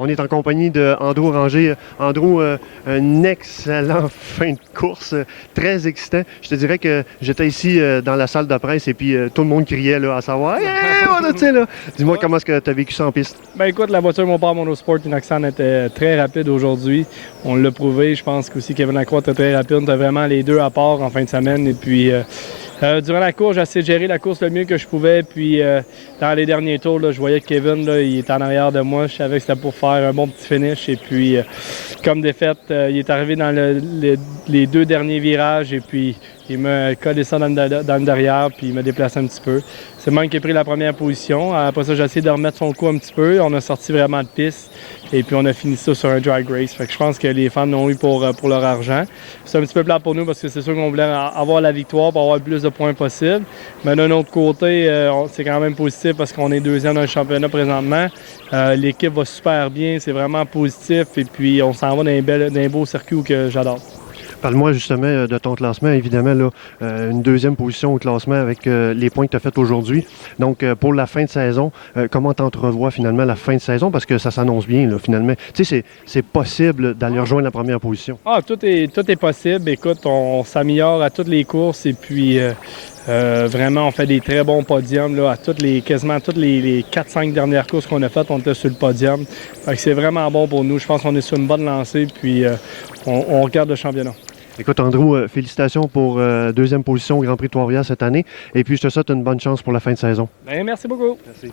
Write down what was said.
On est en compagnie d'Andrew Ranger. Andrew, un excellent fin de course, très excitant. Je te dirais que j'étais ici dans la salle de presse et puis tout le monde criait là, à savoir hey, on a, tu sais, là. Dis-moi comment est-ce que tu as vécu ça en piste? Ben écoute, la voiture mon père Monosport Inoxan était très rapide aujourd'hui. On l'a prouvé. Je pense qu'aussi Kevin Lacroix était très rapide. On a vraiment les deux à part en fin de semaine. Et puis durant la course, j'ai essayé de gérer la course le mieux que je pouvais. Puis dans les derniers tours, là, je voyais que Kevin là, il était en arrière de moi. Je savais que c'était pour faire un bon petit finish. Et puis comme défaite, il est arrivé dans les deux derniers virages et puis il m'a collé ça dans le derrière puis il m'a déplacé un petit peu. C'est moi qui ai pris la première position. Après ça, j'ai essayé de remettre son coup un petit peu. On a sorti vraiment de piste et puis on a fini ça sur un drag race. Fait que je pense que les fans l'ont eu pour leur argent. C'est un petit peu plat pour nous parce que c'est sûr qu'on voulait avoir la victoire pour avoir le plus de points possible. Mais d'un autre côté, c'est quand même positif parce qu'on est deuxième dans le championnat présentement. L'équipe va super bien, c'est vraiment positif et puis on s'en va dans un beau circuit que j'adore. Parle-moi justement de ton classement. Évidemment, là, une deuxième position au classement avec les points que tu as fait aujourd'hui. Donc, pour la fin de saison, comment tu entrevois finalement la fin de saison? Parce que ça s'annonce bien, là, finalement. Tu sais, c'est possible d'aller rejoindre la première position. Tout est possible. Écoute, on s'améliore à toutes les courses et puis vraiment, on fait des très bons podiums. Là, quasiment toutes les 4-5 dernières courses qu'on a faites, on était sur le podium. Fait que c'est vraiment bon pour nous. Je pense qu'on est sur une bonne lancée puis on regarde le championnat. Écoute, Andrew, félicitations pour deuxième position au Grand Prix de Trois-Rivières cette année. Et puis, je te souhaite une bonne chance pour la fin de saison. Bien, merci beaucoup. Merci.